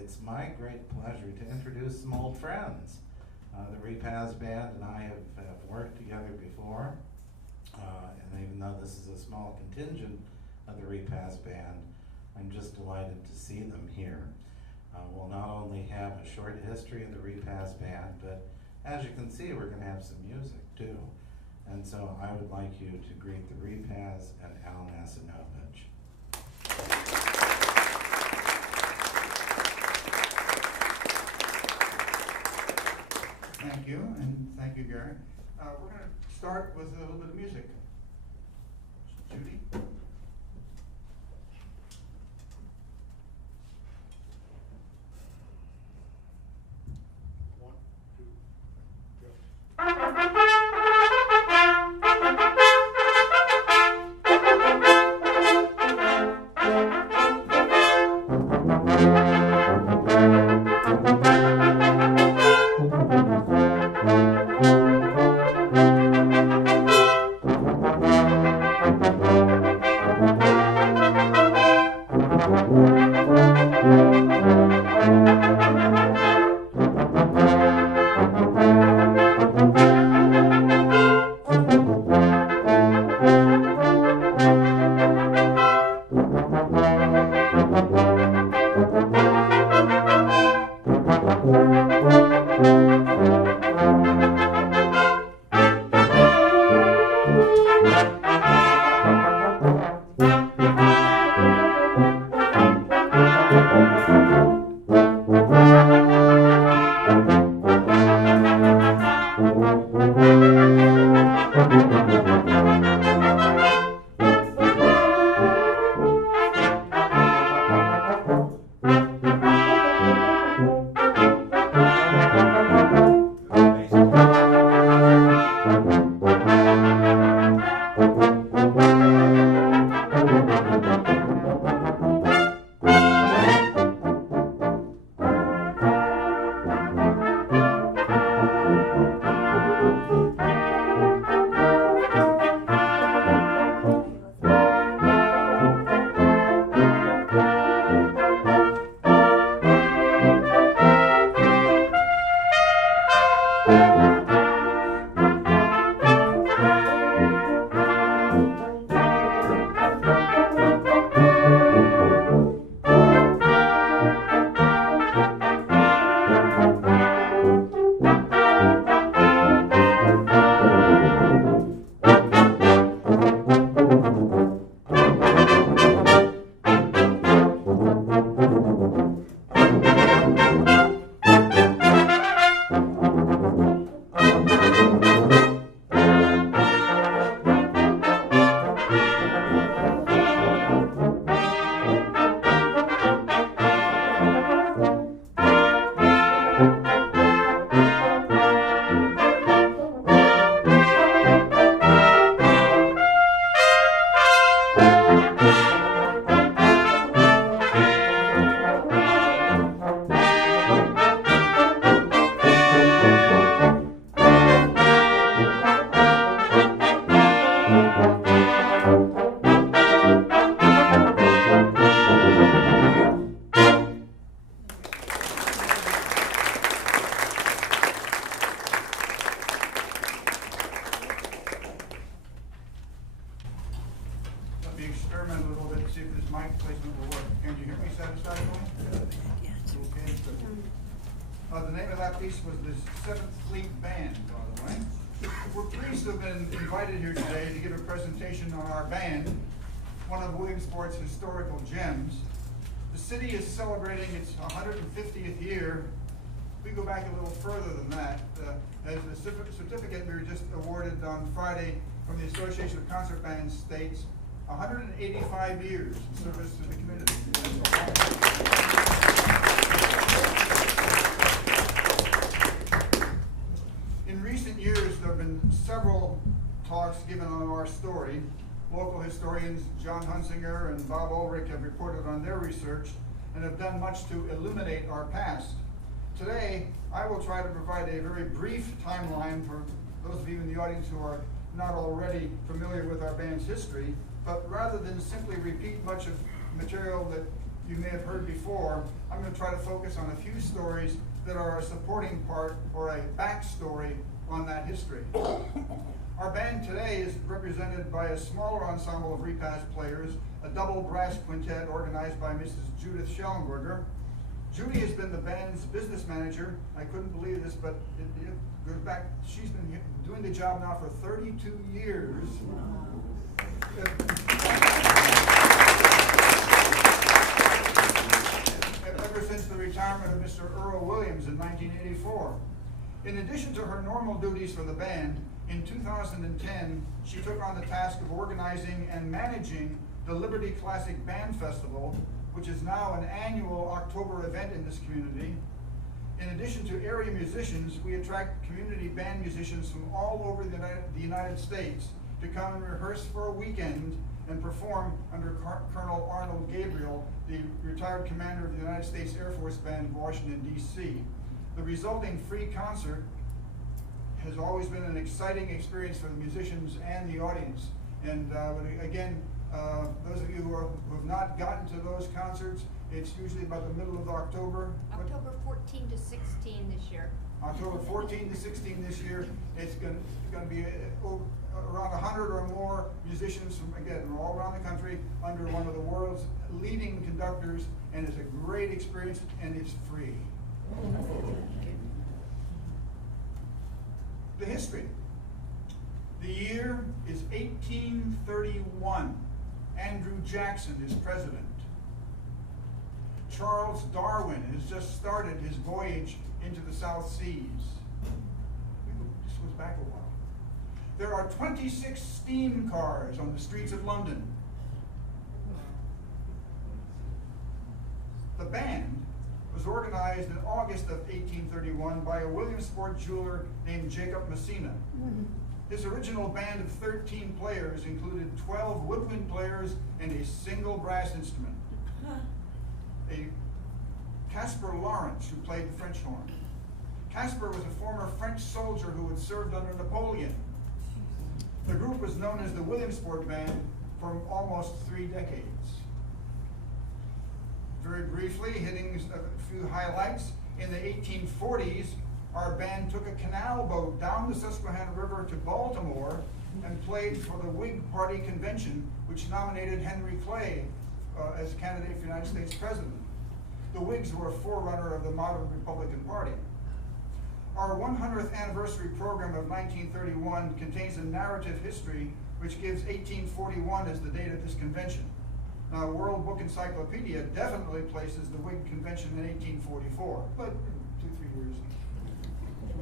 it's my great pleasure to introduce some old friends. The Repasz band and I have worked together before, and even though this is a small contingent of the Repasz band, I'm just delighted to see them here. We'll not only have a short history of the Repasz band, but as you can see, we're going to have some music too. And so I would like you to greet the Repasz and Al Nasinovich. Thank you, and thank you, Gary. We're going to start with a little bit of music. Judy? One, two, go. Experiment a little bit to see if this mic placement will work. Can you hear me satisfactorily? Okay. So, the name of that piece was the 7th Fleet Band, by the way. We're pleased to have been invited here today to give a presentation on our band, one of Williamsport's historical gems. The city is celebrating its 150th year. We go back a little further than that. As the certificate we were just awarded on Friday from the Association of Concert Bands states, 185 years in service to the community. In recent years, there have been several talks given on our story. Local historians John Hunsinger and Bob Ulrich have reported on their research and have done much to illuminate our past. Today, I will try to provide a very brief timeline for those of you in the audience who are not already familiar with our band's history, but rather than simply repeat much of material that you may have heard before, I'm going to try to focus on a few stories that are a supporting part or a backstory on that history. Our band today is represented by a smaller ensemble of Repasz players, a double brass quintet organized by Mrs. Judith Schellenberger. Judy has been the band's business manager. I couldn't believe this, but it goes back. She's been doing the job now for 32 years. Ever since the retirement of Mr. Earl Williams in 1984. In addition to her normal duties for the band, in 2010, she took on the task of organizing and managing the Liberty Classic Band Festival, which is now an annual October event in this community. In addition to area musicians, we attract community band musicians from all over the United States to come and rehearse for a weekend and perform under Colonel Arnold Gabriel, the retired commander of the United States Air Force Band of Washington, D.C. The resulting free concert has always been an exciting experience for the musicians and the audience. And again, those of you who have not gotten to those concerts, it's usually about the middle of October. October 14 to 16 this year. October 14 to 16 this year. It's going to be around 100 or more musicians from, again, all around the country under one of the world's leading conductors, and it's a great experience, and it's free. The history. The year is 1831. Andrew Jackson is president. Charles Darwin has just started his voyage into the South Seas. This goes back a while. There are 26 steam cars on the streets of London. The band was organized in August of 1831 by a Williamsport jeweler named Jacob Messina. His original band of 13 players included 12 woodwind players and a single brass instrument. A Caspar Lawrence, who played the French horn. Caspar was a former French soldier who had served under Napoleon. The group was known as the Williamsport Band for almost 3 decades. Very briefly, hitting a few highlights, in the 1840s, our band took a canal boat down the Susquehanna River to Baltimore and played for the Whig Party convention, which nominated Henry Clay as candidate for United States president. The Whigs were a forerunner of the modern Republican Party. Our 100th anniversary program of 1931 contains a narrative history which gives 1841 as the date of this convention. Now, World Book Encyclopedia definitely places the Whig convention in 1844, but 2-3 years.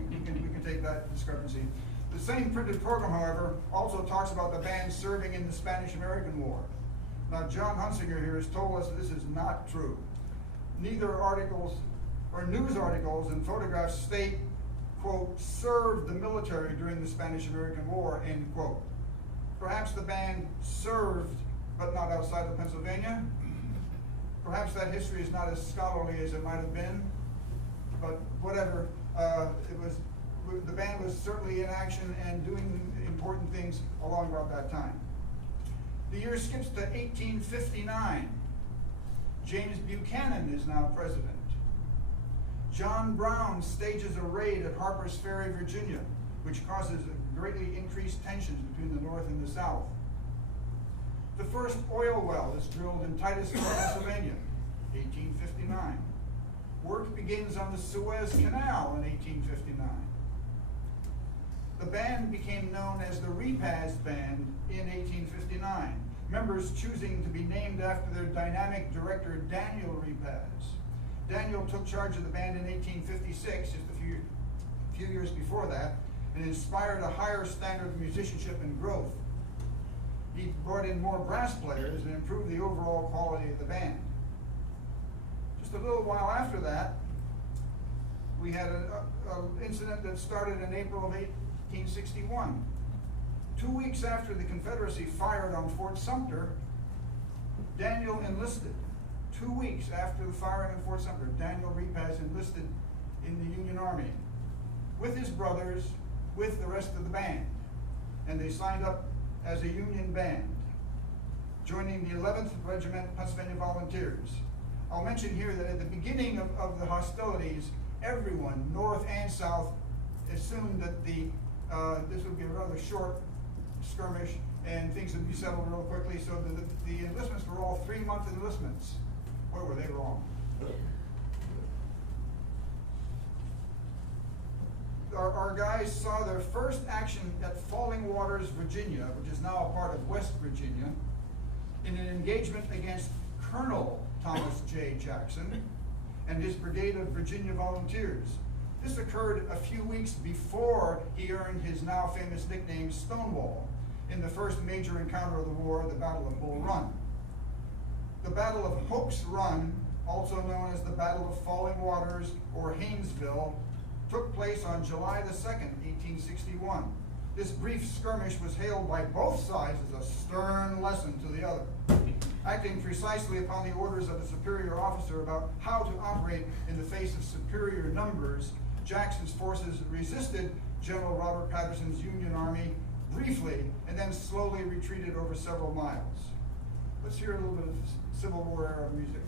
We can take that discrepancy. The same printed program, however, also talks about the band serving in the Spanish-American War. Now, John Hunsinger here has told us that this is not true. Neither articles or news articles and photographs state, quote, served the military during the Spanish-American War, end quote. Perhaps the band served, but not outside of Pennsylvania. Perhaps that history is not as scholarly as it might have been, but whatever. The band was certainly in action and doing important things along about that time. The year skips to 1859. James Buchanan is now president. John Brown stages a raid at Harper's Ferry, Virginia, which causes greatly increased tensions between the North and the South. The first oil well is drilled in Titusville, Pennsylvania, 1859. Work begins on the Suez Canal in 1859. The band became known as the Repasz Band in 1859, members choosing to be named after their dynamic director, Daniel Repasz. Daniel took charge of the band in 1856, just a few years before that, and inspired a higher standard of musicianship and growth. He brought in more brass players and improved the overall quality of the band. Just a little while after that, we had an incident that started in April of 1861. 2 weeks after the Confederacy fired on Fort Sumter, Daniel enlisted. 2 weeks after the firing on Fort Sumter, Daniel Repasz enlisted in the Union Army with his brothers, with the rest of the band, and they signed up as a Union band, joining the 11th Regiment Pennsylvania Volunteers. I'll mention here that at the beginning of the hostilities, everyone, North and South, assumed that this would be a rather short skirmish and things would be settled real quickly, so the enlistments were all 3-month enlistments. Boy, were they wrong. Our guys saw their first action at Falling Waters, Virginia, which is now a part of West Virginia, in an engagement against Colonel Thomas J. Jackson and his brigade of Virginia Volunteers. This occurred a few weeks before he earned his now famous nickname Stonewall in the first major encounter of the war, the Battle of Bull Run. The Battle of Hoke's Run, also known as the Battle of Falling Waters or Haynesville, took place on July the 2nd, 1861. This brief skirmish was hailed by both sides as a stern lesson to the other. Acting precisely upon the orders of a superior officer about how to operate in the face of superior numbers, Jackson's forces resisted General Robert Patterson's Union Army briefly and then slowly retreated over several miles. Let's hear a little bit of Civil War era music.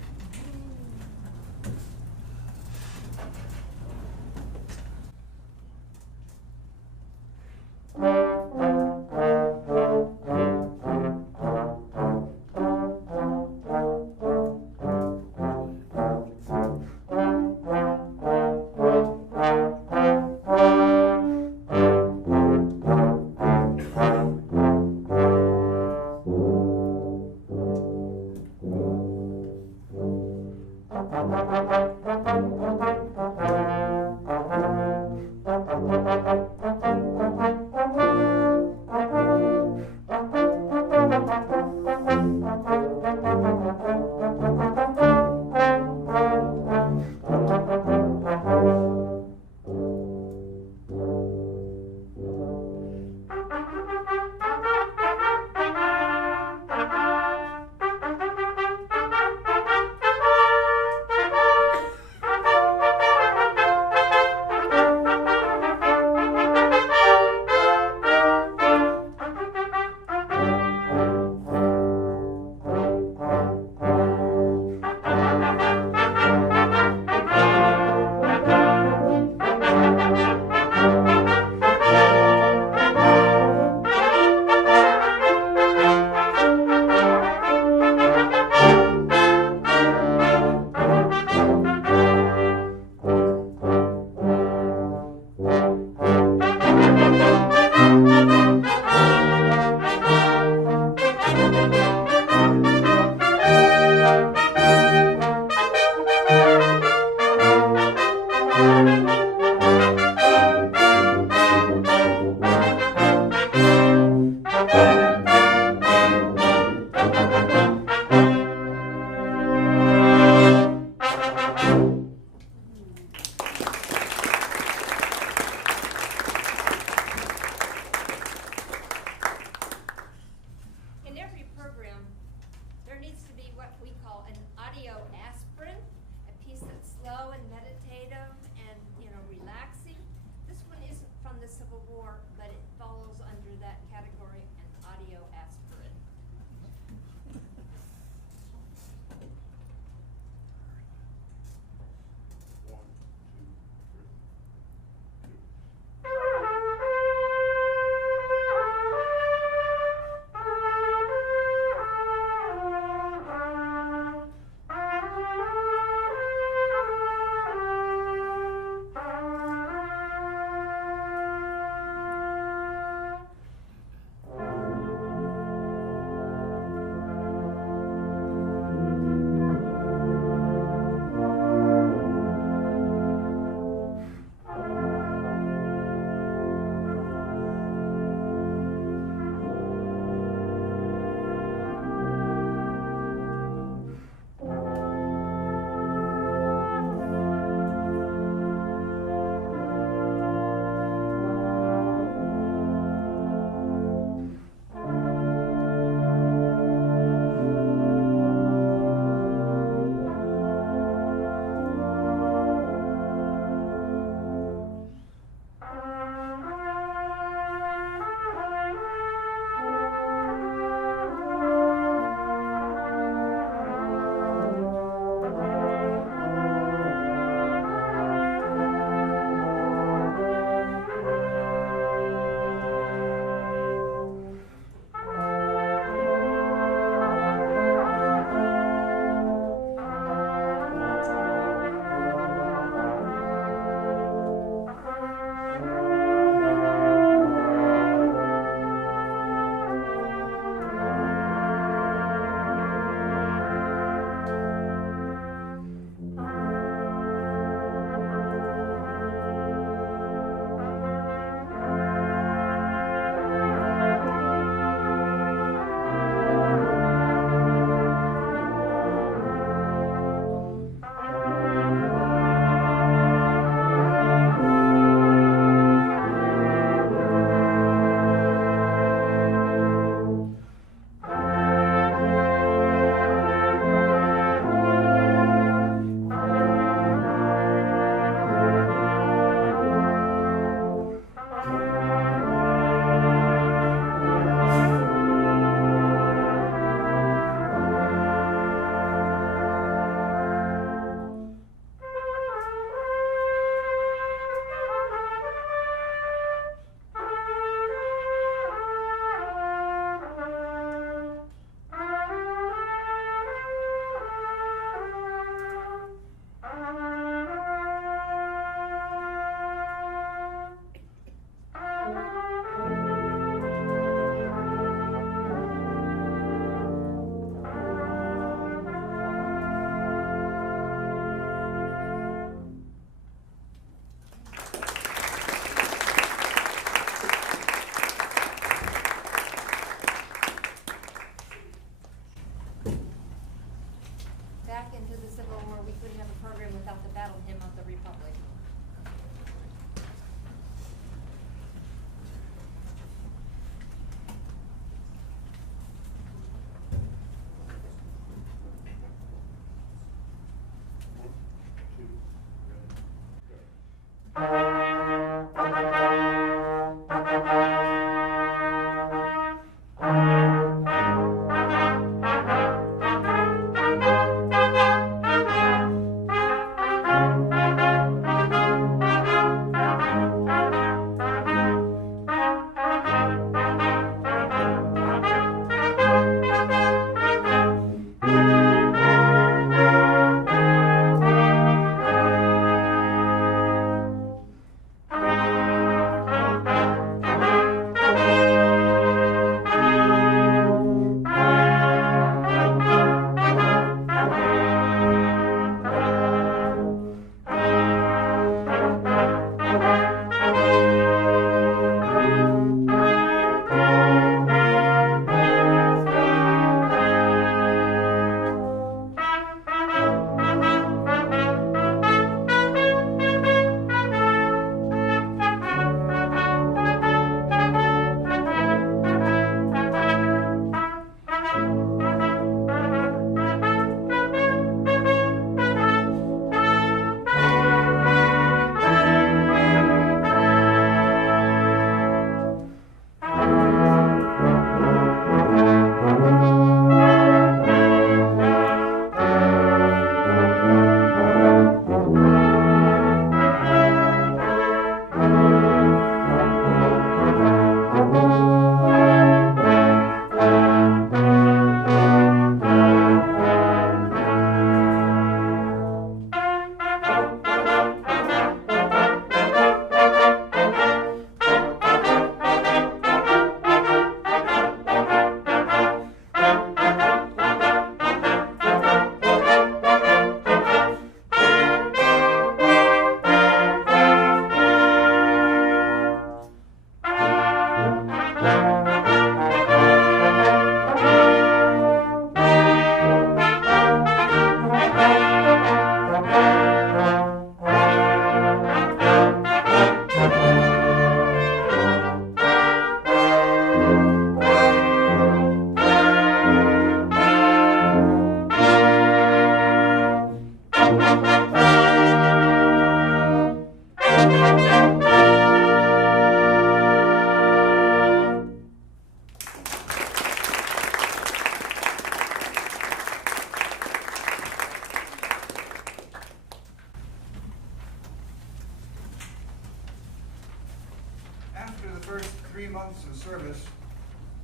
3 months of service,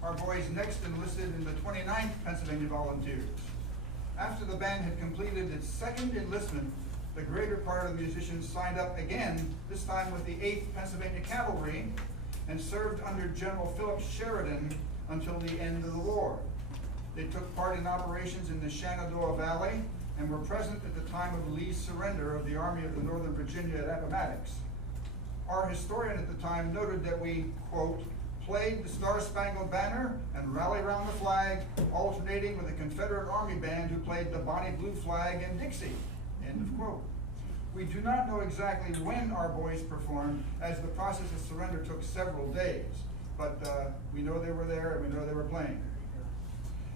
our boys next enlisted in the 29th Pennsylvania Volunteers. After the band had completed its second enlistment, the greater part of the musicians signed up again, this time with the 8th Pennsylvania Cavalry, and served under General Philip Sheridan until the end of the war. They took part in operations in the Shenandoah Valley and were present at the time of Lee's surrender of the Army of the Northern Virginia at Appomattox. Our historian at the time noted that we, quote, played the Star-Spangled Banner and Rally Round the Flag, alternating with a Confederate Army band who played the Bonnie Blue Flag and Dixie, end of quote. We do not know exactly when our boys performed, as the process of surrender took several days, but we know they were there and we know they were playing.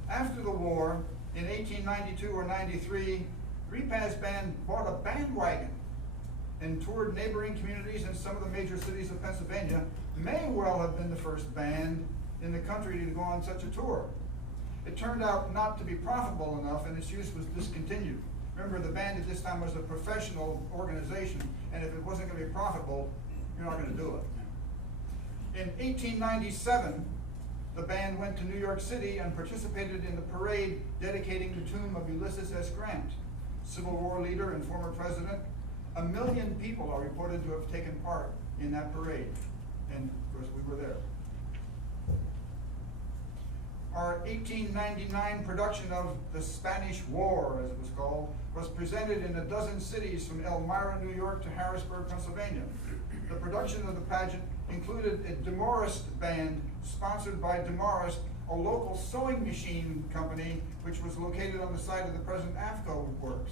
After the war, in 1892 or 93, Repasz Band bought a bandwagon and toured neighboring communities in some of the major cities of Pennsylvania. May well have been the first band in the country to go on such a tour. It turned out not to be profitable enough and its use was discontinued. Remember, the band at this time was a professional organization, and if it wasn't going to be profitable, you're not going to do it. In 1897, the band went to New York City and participated in the parade dedicating the tomb of Ulysses S. Grant, Civil War leader and former president. 1 million people are reported to have taken part in that parade, and of course we were there. Our 1899 production of The Spanish War, as it was called, was presented in a dozen cities from Elmira, New York to Harrisburg, Pennsylvania. The production of the pageant included a Demorest band sponsored by Demorest, a local sewing machine company which was located on the site of the present AFCO works.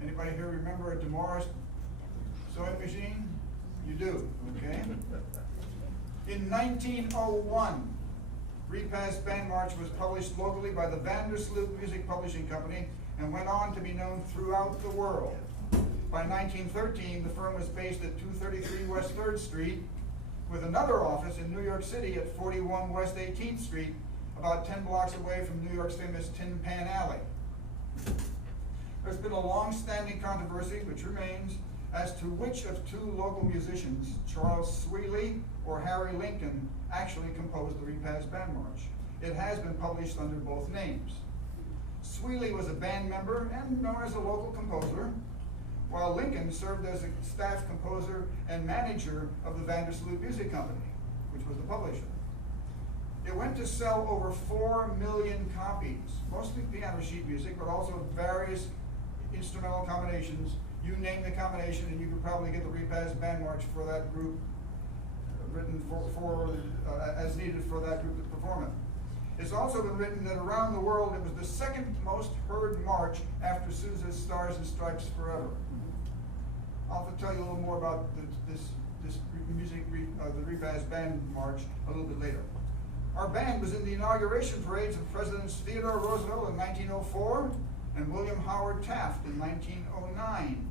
Anybody here remember a Demorest sewing machine? You do, okay? In 1901, Repasz Band March was published locally by the Vandersloot Music Publishing Company and went on to be known throughout the world. By 1913, the firm was based at 233 West 3rd Street, with another office in New York City at 41 West 18th Street, about 10 blocks away from New York's famous Tin Pan Alley. There's been a long-standing controversy, which remains, as to which of two local musicians, Charles Sweely or Harry Lincoln, actually composed the Repasz Band March. It has been published under both names. Sweely was a band member and known as a local composer, while Lincoln served as a staff composer and manager of the Vandersloot Music Company, which was the publisher. It went to sell over 4 million copies, mostly piano sheet music, but also various instrumental combinations. You name the combination and you could probably get the Repasz Band March for that group, written as needed for that group to perform it. It's also been written that around the world it was the second most heard march after Sousa's Stars and Stripes Forever. I'll have to tell you a little more about this music, the Repasz Band March, a little bit later. Our band was in the inauguration parades of Presidents Theodore Roosevelt in 1904 and William Howard Taft in 1909.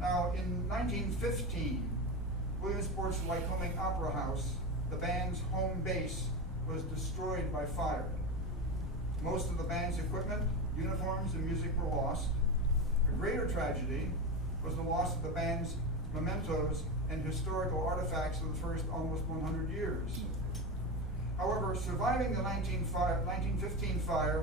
Now, in 1915, Williamsport's Lycoming Opera House, the band's home base, was destroyed by fire. Most of the band's equipment, uniforms, and music were lost. A greater tragedy was the loss of the band's mementos and historical artifacts of the first almost 100 years. However, surviving the 1915 fire